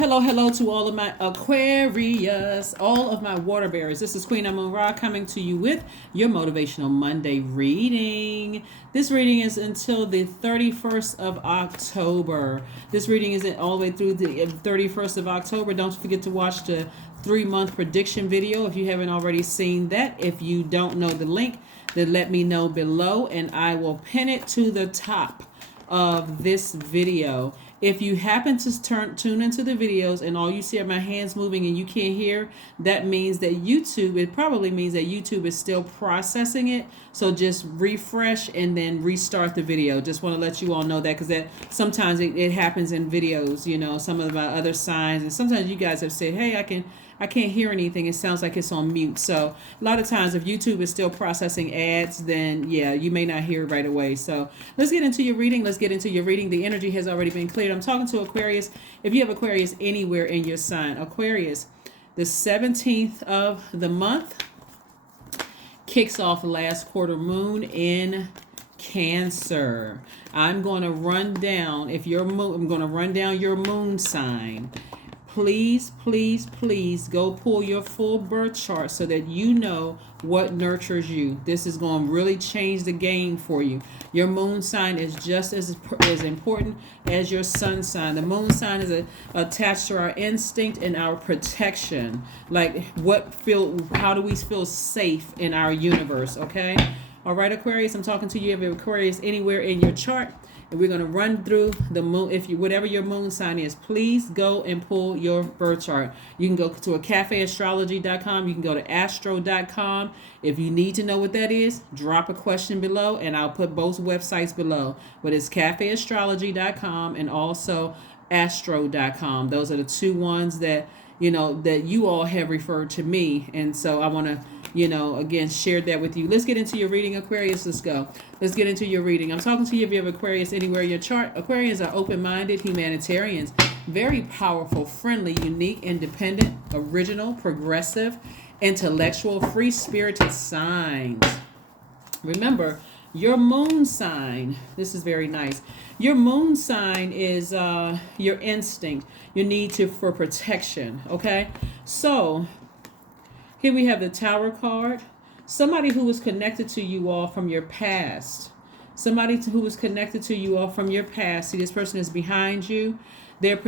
Hello to all of my Aquarius, all of my water bearers. This is Queen Amun Ra coming to you with your Motivational Monday reading. This reading is until the 31st of October. This reading is all the way through the 31st of October. Don't forget to watch the 3-month prediction video if you haven't already seen that. If you don't know the link, then let me know below and I will pin it to the top of this video. If you happen to tune into the videos and all you see are my hands moving and you can't hear, that means that it probably means that YouTube is still processing it. So just refresh and then restart the video. Just want to let you all know that, because that sometimes it happens in videos, you know, some of my other signs. And sometimes you guys have said, hey, I can't hear anything. It sounds like it's on mute. So a lot of times if YouTube is still processing ads, then yeah, you may not hear it right away. So let's get into your reading. The energy has already been cleared. I'm talking to Aquarius. If you have Aquarius anywhere in your sign, Aquarius, the 17th of the month kicks off last quarter moon in Cancer. I'm going to run down your moon sign. Please go pull your full birth chart so that you know what nurtures you. This is going to really change the game for you. Your moon sign is just as important as your sun sign. The moon sign is attached to our instinct and our protection. Like how do we feel safe in our universe, okay? All right, Aquarius, I'm talking to you. If Aquarius anywhere in your chart, and we're going to run through the moon. Whatever your moon sign is, please go and pull your birth chart. You can go to cafeastrology.com. You can go to astro.com. If you need to know what that is, drop a question below and I'll put both websites below. But it's cafeastrology.com and also astro.com. Those are the two ones that you all have referred to me. And so I want to, again, share that with you. Let's get into your reading, Aquarius. Let's go. Let's get into your reading. I'm talking to you if you have Aquarius anywhere in your chart. Aquarians are open-minded humanitarians, very powerful, friendly, unique, independent, original, progressive, intellectual, free-spirited signs. Remember, your moon sign, this is very nice. Your moon sign is your instinct, your need for protection, okay? So here we have the Tower card. Somebody who was connected to you all from your past. Somebody who was connected to you all from your past. See, this person is behind you. They're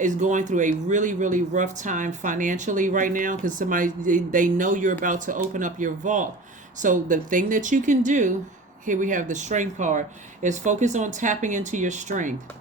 is going through a really, really rough time financially right now, because they know you're about to open up your vault. So the thing that you can do, here we have the Strength card, is focus on tapping into your strength.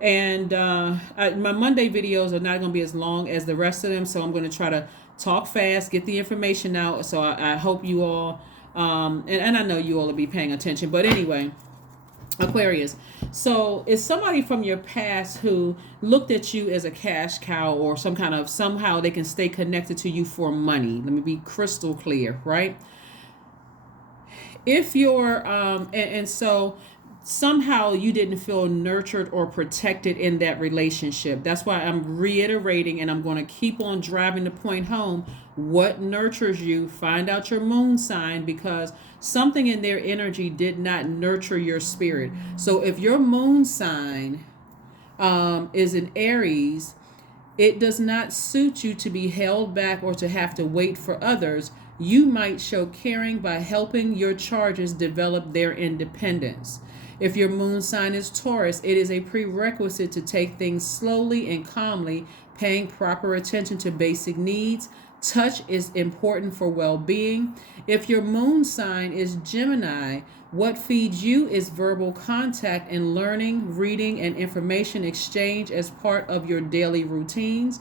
And my Monday videos are not going to be as long as the rest of them, so I'm going to try to talk fast, get the information out. So I hope you all, and I know you all will be paying attention. But anyway, Aquarius. So it's somebody from your past who looked at you as a cash cow, or somehow they can stay connected to you for money. Let me be crystal clear, right? If you're, and so somehow you didn't feel nurtured or protected in that relationship. That's why I'm reiterating, and I'm going to keep on driving the point home. What nurtures you? Find out your moon sign, because something in their energy did not nurture your spirit. So if your moon sign is in Aries, it does not suit you to be held back or to have to wait for others. You might show caring by helping your charges develop their independence. If your moon sign is Taurus, it is a prerequisite to take things slowly and calmly, paying proper attention to basic needs. Touch is important for well-being. If your moon sign is Gemini, what feeds you is verbal contact and learning, reading, and information exchange as part of your daily routines.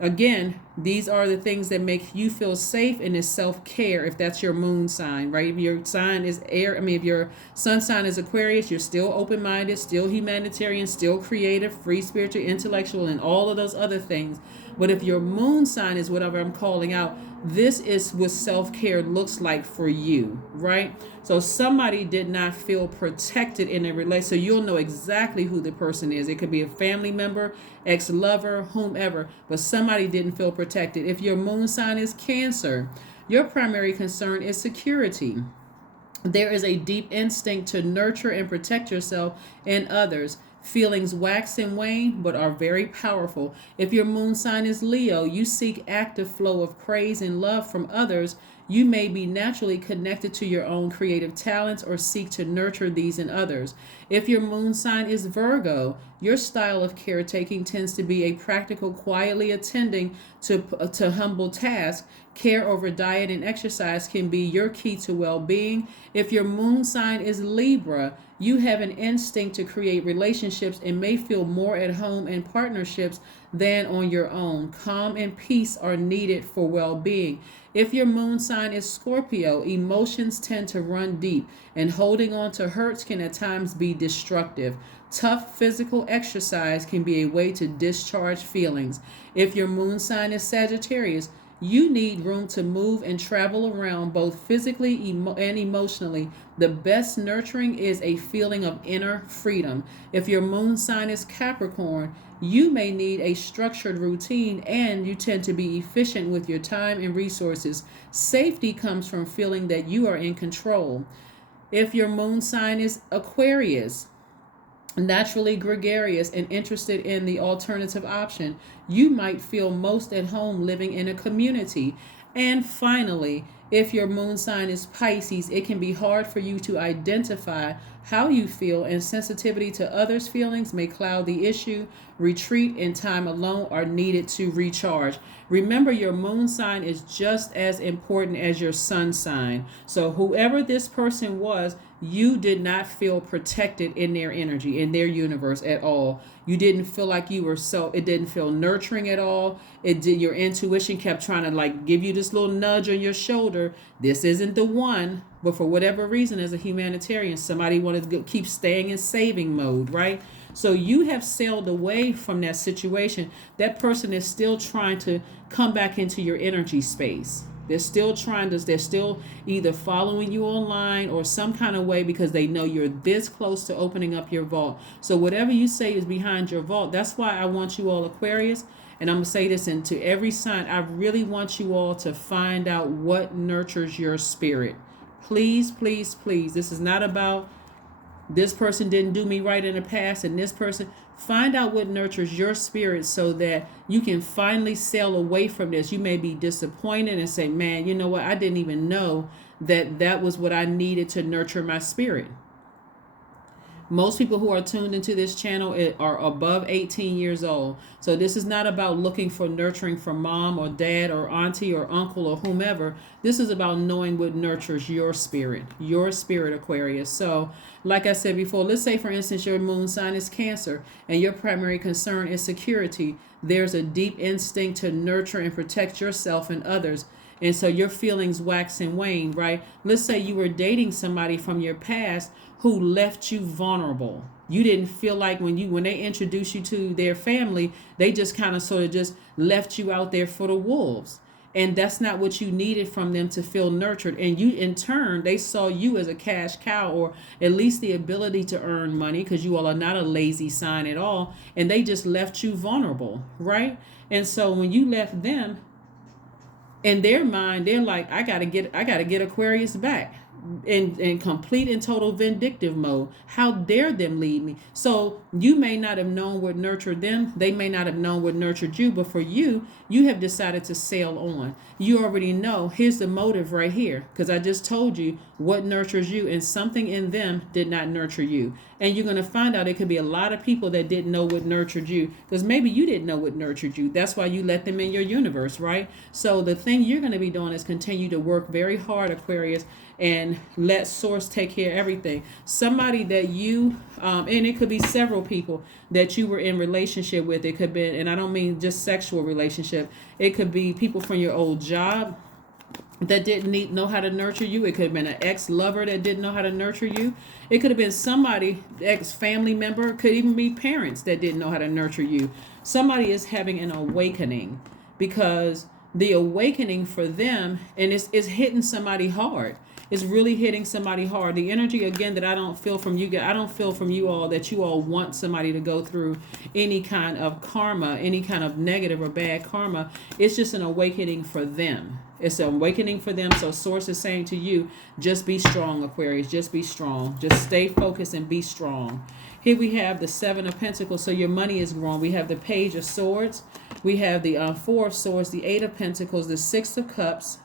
Again, these are the things that make you feel safe, and is self-care if that's your moon sign, right? If your sign is if your sun sign is Aquarius, you're still open-minded, still humanitarian, still creative, free, spiritual, intellectual, and all of those other things. But if your moon sign is whatever I'm calling out, this is what self-care looks like for you, right? So somebody did not feel protected in a relationship. So you'll know exactly who the person is. It could be a family member, ex-lover, whomever, but somebody didn't feel protected. If your moon sign is Cancer, your primary concern is security. There is a deep instinct to nurture and protect yourself and others. Feelings wax and wane, but are very powerful. If your moon sign is Leo, you seek active flow of praise and love from others. You may be naturally connected to your own creative talents or seek to nurture these in others. If your moon sign is Virgo, your style of caretaking tends to be a practical, quietly attending to humble tasks. Care over diet and exercise can be your key to well being. If your moon sign is Libra, you have an instinct to create relationships and may feel more at home in partnerships than on your own. Calm and peace are needed for well being. If your moon sign is Scorpio, emotions tend to run deep, and holding on to hurts can at times be destructive. Tough physical exercise can be a way to discharge feelings. If your moon sign is Sagittarius, you need room to move and travel around both physically and emotionally. The best nurturing is a feeling of inner freedom. If your moon sign is Capricorn, you may need a structured routine and you tend to be efficient with your time and resources. Safety comes from feeling that you are in control. If your moon sign is Aquarius, naturally gregarious and interested in the alternative option, you might feel most at home living in a community. And finally, if your moon sign is Pisces, it can be hard for you to identify how you feel, and sensitivity to others' feelings may cloud the issue. Retreat and time alone are needed to recharge. Remember, your moon sign is just as important as your sun sign. So whoever this person was, you did not feel protected in their energy, in their universe at all. You didn't feel like you were it didn't feel nurturing at all. It did. Your intuition kept trying to like give you this little nudge on your shoulder. This isn't the one. But for whatever reason, as a humanitarian, somebody wanted to keep staying in saving mode, right? So you have sailed away from that situation. That person is still trying to come back into your energy space. They're still either following you online or some kind of way because they know you're this close to opening up your vault. So whatever you say is behind your vault. That's why I want you all, Aquarius, and I'm going to say this into every sign. I really want you all to find out what nurtures your spirit. Please, please, please. This is not about this person didn't do me right in the past and this person. Find out what nurtures your spirit so that you can finally sail away from this. You may be disappointed and say, man, you know what? I didn't even know that was what I needed to nurture my spirit. Most people who are tuned into this channel are above 18 years old. So this is not about looking for nurturing from mom or dad or auntie or uncle or whomever. This is about knowing what nurtures your spirit, Aquarius. So like I said before, let's say, for instance, your moon sign is Cancer and your primary concern is security. There's a deep instinct to nurture and protect yourself and others. And so your feelings wax and wane, right? Let's say you were dating somebody from your past who left you vulnerable. You didn't feel like when they introduced you to their family, they just kind of sort of just left you out there for the wolves. And that's not what you needed from them to feel nurtured. And you, in turn, they saw you as a cash cow, or at least the ability to earn money, because you all are not a lazy sign at all. And they just left you vulnerable, right? And so when you left them, in their mind, they're like, I gotta get Aquarius back. In complete and total vindictive mode. How dare them lead me? So you may not have known what nurtured them. They may not have known what nurtured you. But for you, you have decided to sail on. You already know. Here's the motive right here. Because I just told you what nurtures you. And something in them did not nurture you. And you're going to find out it could be a lot of people that didn't know what nurtured you. Because maybe you didn't know what nurtured you. That's why you let them in your universe, right? So the thing you're going to be doing is continue to work very hard, Aquarius, and let source take care of everything. Somebody that you and it could be several people that you were in relationship with. It could be, and I don't mean just sexual relationship, it could be people from your old job that didn't know how to nurture you. It could have been an ex-lover that didn't know how to nurture you. It could have been somebody, ex-family member, could even be parents that didn't know how to nurture you. Somebody is having an awakening, because the awakening for them, and it's hitting somebody hard. It's really hitting somebody hard. The energy, again, that I don't feel from you guys, I don't feel from you all that you all want somebody to go through any kind of karma, any kind of negative or bad karma. It's just an awakening for them. It's an awakening for them. So Source is saying to you, just be strong, Aquarius. Just be strong. Just stay focused and be strong. Here we have the Seven of Pentacles. So your money is growing. We have the Page of Swords. We have the Four of Swords, the Eight of Pentacles, the Six of Cups.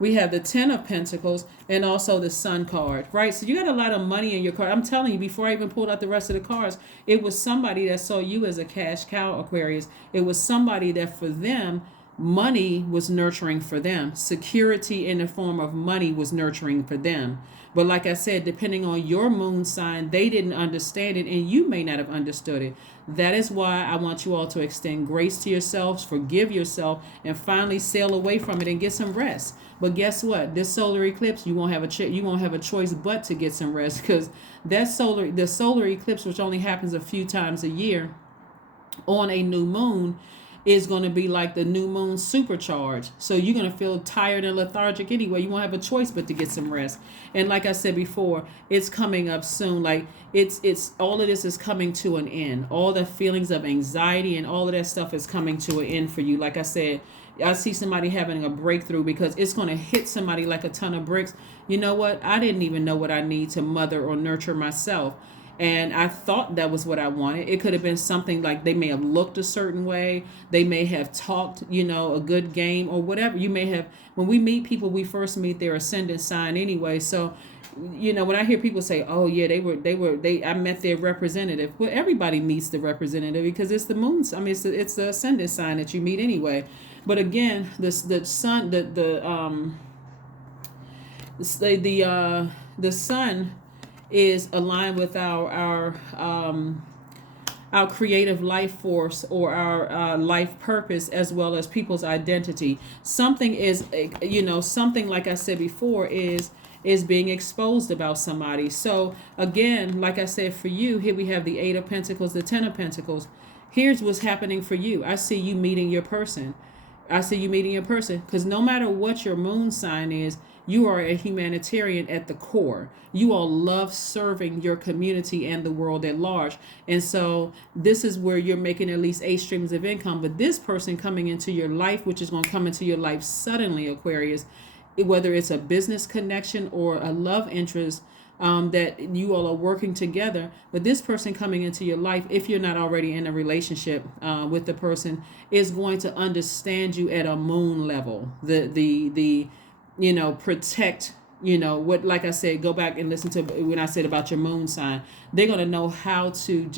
We have the Ten of Pentacles and also the Sun card, right? So you got a lot of money in your card. I'm telling you, before I even pulled out the rest of the cards, it was somebody that saw you as a cash cow, Aquarius. It was somebody that for them, money was nurturing for them. Security in the form of money was nurturing for them. But like I said, depending on your moon sign, they didn't understand it and you may not have understood it. That is why I want you all to extend grace to yourselves, forgive yourself, and finally sail away from it and get some rest. But guess what? This solar eclipse, you won't have a choice but to get some rest, because the solar eclipse, which only happens a few times a year on a new moon, is going to be like the new moon supercharged. So you're going to feel tired and lethargic anyway. You won't have a choice but to get some rest. And like I said before, it's coming up soon. Like it's all of this is coming to an end. All the feelings of anxiety and all of that stuff is coming to an end for you. Like I said, I see somebody having a breakthrough because it's going to hit somebody like a ton of bricks. You know what? I didn't even know what I need to mother or nurture myself. And I thought that was what I wanted. It could have been something like they may have looked a certain way. They may have talked, a good game or whatever. You may have, when we meet people, we first meet their ascendant sign anyway. So, when I hear people say, oh yeah, I met their representative. Well, everybody meets the representative because it's the moon. I mean, it's the ascendant sign that you meet anyway. But again, the sun, the sun is aligned with our creative life force or our life purpose, as well as people's identity. Something is, something like I said before is being exposed about somebody. So again, like I said, for you, here we have the Eight of Pentacles, the Ten of Pentacles. Here's what's happening for you. I see you meeting your person. Because no matter what your moon sign is, you are a humanitarian at the core. You all love serving your community and the world at large. And so this is where you're making at least 8 streams of income. But this person coming into your life, which is going to come into your life suddenly, Aquarius, whether it's a business connection or a love interest, that you all are working together, but this person coming into your life, if you're not already in a relationship with the person, is going to understand you at a moon level. The protect, what, like I said, go back and listen to when I said about your moon sign. They're going to know how to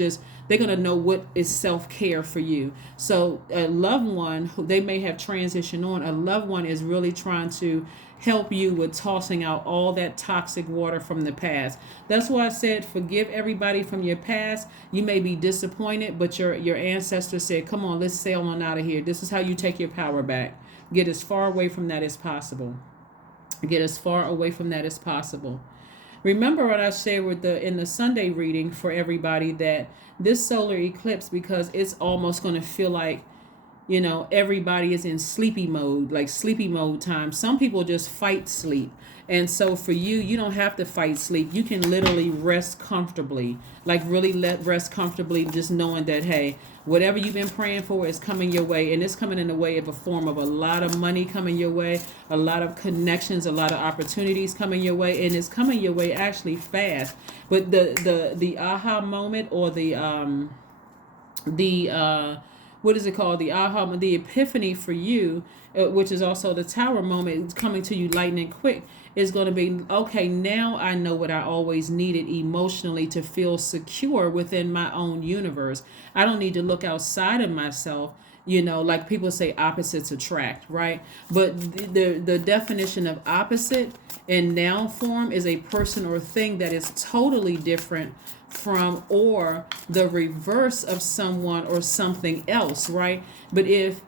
they're going to know what is self-care for you. So a loved one who they may have transitioned on, a loved one is really trying to help you with tossing out all that toxic water from the past. That's why I said forgive everybody from your past. You may be disappointed, but your ancestors said, come on, let's sail on out of here. This is how you take your power back. Get as far away from that as possible. Remember what I shared in the Sunday reading for everybody, that this solar eclipse, because it's almost going to feel like everybody is in sleepy mode time. Some people just fight sleep. And so for you, you don't have to fight sleep. You can literally rest comfortably, rest comfortably, just knowing that, hey, whatever you've been praying for is coming your way. And it's coming in the way of a form of a lot of money coming your way, a lot of connections, a lot of opportunities coming your way. And it's coming your way actually fast. But the aha moment, or what is it called? The epiphany for you, which is also the Tower moment, it's coming to you lightning quick, is going to be, okay, now I know what I always needed emotionally to feel secure within my own universe. I don't need to look outside of myself. Like people say, opposites attract, right? But the definition of opposite in noun form is a person or thing that is totally different from, or the reverse of someone or something else, right? But if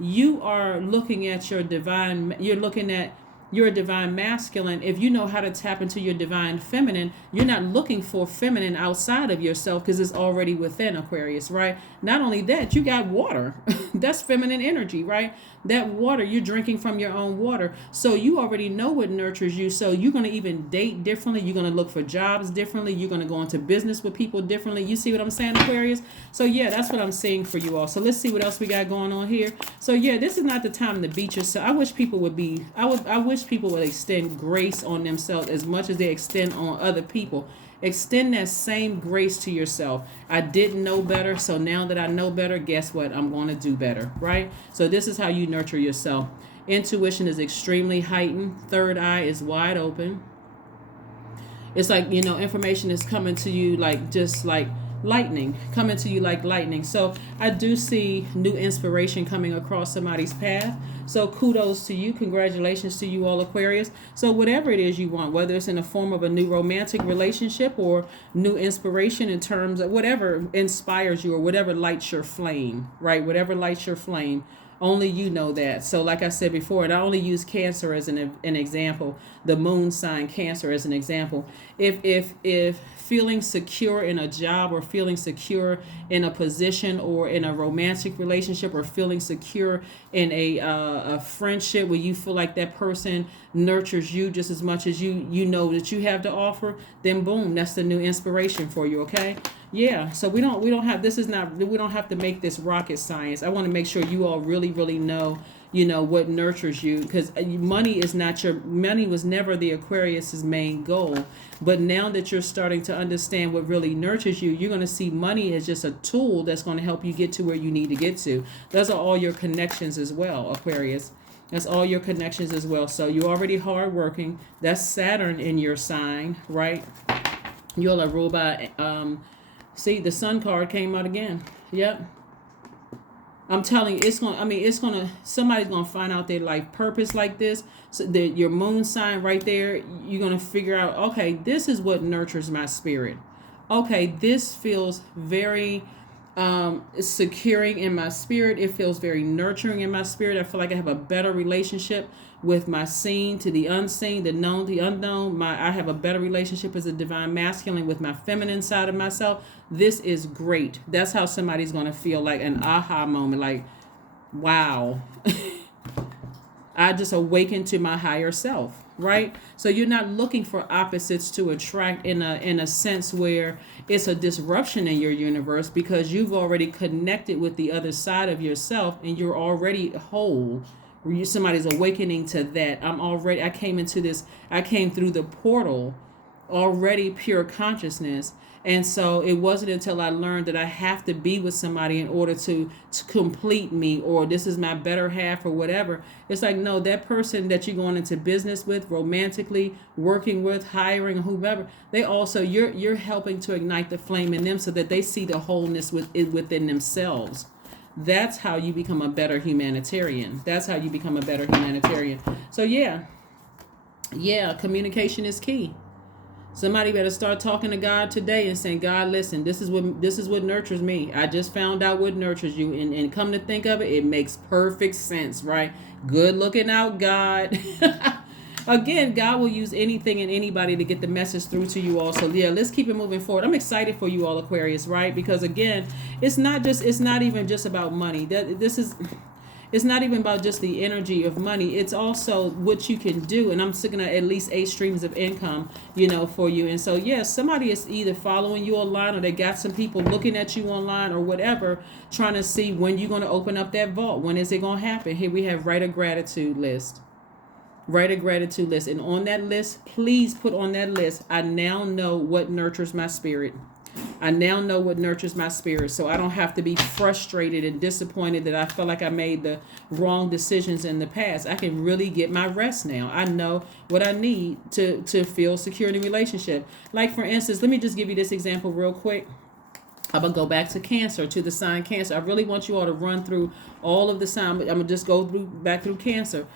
you are looking at your divine, you're looking at you're a divine masculine. If you know how to tap into your divine feminine, you're not looking for feminine outside of yourself because it's already within, Aquarius, right? Not only that, you got water. That's feminine energy, right? That water, you're drinking from your own water. So you already know what nurtures you. So you're going to even date differently. You're going to look for jobs differently. You're going to go into business with people differently. You see what I'm saying, Aquarius? So yeah, that's what I'm saying for you all. So let's see what else we got going on here. So yeah, this is not the time to beat yourself. I wish people would be, I wish people would extend grace on themselves as much as they extend on other people. Extend that same grace to yourself. I didn't know better, so now that I know better, guess what? I'm going to do better, right? So this is how you nurture yourself. Intuition is extremely heightened. Third eye is wide open. It's like, information is coming to you just like lightning, coming to you like lightning. So I do see new inspiration coming across somebody's path. So kudos to you. Congratulations to you all, Aquarius. So whatever it is you want, whether it's in the form of a new romantic relationship or new inspiration in terms of whatever inspires you or whatever lights your flame, right? Whatever lights your flame. Only you know that. So like I said before, and I only use Cancer as an example, the moon sign Cancer as an example. If feeling secure in a job or feeling secure in a position or in a romantic relationship or feeling secure in a friendship where you feel like that person nurtures you just as much as you know that you have to offer, then boom, that's the new inspiration for you, okay? Yeah, so we don't have to make this rocket science. I want to make sure you all really know, what nurtures you, because money was never the Aquarius's main goal. But now that you're starting to understand what really nurtures you, you're going to see money as just a tool that's going to help you get to where you need to get to. Those are all your connections as well, Aquarius. That's all your connections as well. So you're already hardworking. That's Saturn in your sign, right? You're a ruled by see, the Sun card came out again. Yep. I'm telling you, somebody's gonna find out their life purpose like this. So your moon sign right there, you're gonna figure out, okay, this is what nurtures my spirit. Okay, this feels very securing in my spirit. It feels very nurturing in my spirit. I feel like I have a better relationship with my seen to the unseen, the known, the unknown. I have a better relationship as a divine masculine with my feminine side of myself. This is great. That's how somebody's going to feel, like an aha moment, like, wow. I just awakened to my higher self, right? So you're not looking for opposites to attract in a sense where it's a disruption in your universe, because you've already connected with the other side of yourself and you're already whole. Somebody's awakening to that. I came through the portal already pure consciousness. And so it wasn't until I learned that I have to be with somebody in order to complete me, or this is my better half or whatever. It's like, no, that person that you're going into business with, romantically, working with, hiring, whomever, they also, you're helping to ignite the flame in them so that they see the wholeness within themselves. That's how you become a better humanitarian. So yeah, communication is key. Somebody better start talking to God today and saying, God, listen, this is what nurtures me. I just found out what nurtures you. And come to think of it, it makes perfect sense, right? Good looking out, God. Again, God will use anything and anybody to get the message through to you all. So yeah, let's keep it moving forward. I'm excited for you all, Aquarius, right? Because again, it's not even just about money. It's not even about just the energy of money. It's also what you can do. And I'm sticking at least 8 streams of income, for you. And so, yeah, somebody is either following you online, or they got some people looking at you online or whatever, trying to see when you're going to open up that vault. When is it going to happen? Here we have write a gratitude list. Write a gratitude list. And on that list, please put on that list, I now know what nurtures my spirit. I now know what nurtures my spirit, so I don't have to be frustrated and disappointed that I feel like I made the wrong decisions in the past. I can really get my rest now. I know what I need to feel secure in a relationship. Like, for instance, let me just give you this example real quick. I'm going to go back to Cancer, to the sign Cancer. I really want you all to run through all of the signs, but I'm going to just go back through Cancer.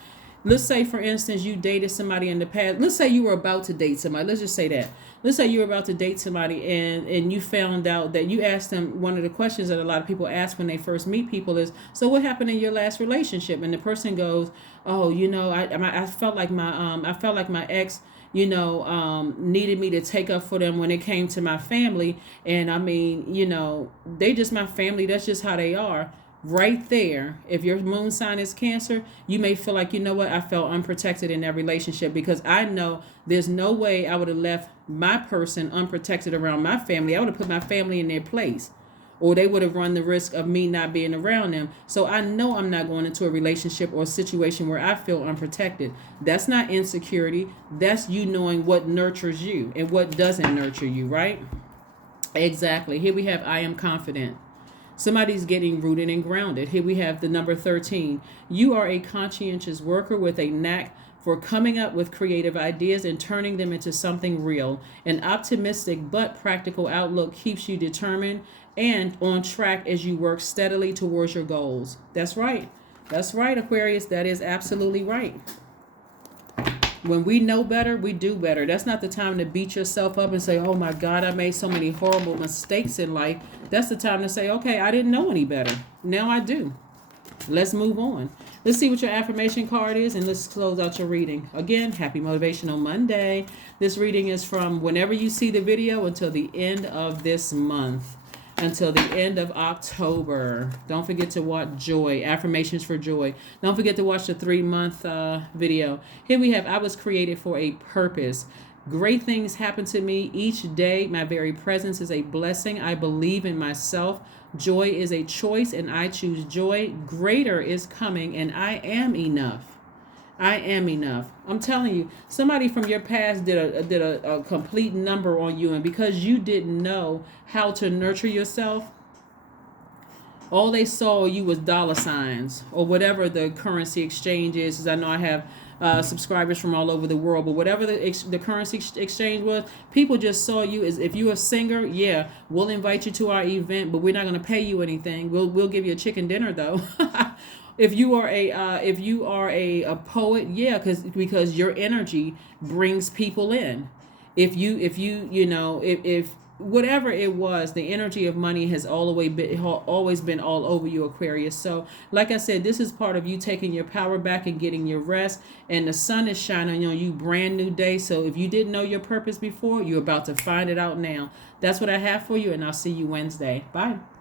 Let's say, for instance, you dated somebody in the past. Let's say you were about to date somebody. Let's just say that. Let's say you were about to date somebody, and you found out that you asked them, one of the questions that a lot of people ask when they first meet people is, so what happened in your last relationship? And the person goes, oh, I felt like my ex, needed me to take up for them when it came to my family. And I mean, they just my family. That's just how they are. Right there, if your moon sign is Cancer, you may feel like, I felt unprotected in that relationship, because I know there's no way I would have left my person unprotected around my family. I would have put my family in their place, or they would have run the risk of me not being around them. So I know I'm not going into a relationship or a situation where I feel unprotected. That's not insecurity. That's you knowing what nurtures you and what doesn't nurture you, right? Exactly. Here we have I am confident. Somebody's getting rooted and grounded. Here we have the number 13. You are a conscientious worker with a knack for coming up with creative ideas and turning them into something real. An optimistic but practical outlook keeps you determined and on track as you work steadily towards your goals. That's right. That's right, Aquarius. That is absolutely right. When we know better, we do better. That's not the time to beat yourself up and say, oh my God, I made so many horrible mistakes in life. That's the time to say, okay, I didn't know any better. Now I do. Let's move on. Let's see what your affirmation card is, and let's close out your reading. Again, happy Motivational Monday. This reading is from whenever you see the video until the end of this month. Until the end of October. Don't forget to watch Joy, Affirmations for Joy. Don't forget to watch the 3-month video. Here we have, I was created for a purpose. Great things happen to me each day. My very presence is a blessing. I believe in myself. Joy is a choice, and I choose joy. Greater is coming, and I am enough. I am enough. I'm telling you, somebody from your past did a complete number on you, and because you didn't know how to nurture yourself, all they saw you was dollar signs or whatever the currency exchange is. Because I know I have subscribers from all over the world, but whatever the currency exchange was, people just saw you as, if you're a singer, yeah, we'll invite you to our event, but we're not going to pay you anything. We'll give you a chicken dinner though. If you are a poet, yeah, because your energy brings people in. If whatever it was, the energy of money has always been all over you, Aquarius. So, like I said, this is part of you taking your power back and getting your rest. And the sun is shining on you, brand new day. So, if you didn't know your purpose before, you're about to find it out now. That's what I have for you, and I'll see you Wednesday. Bye.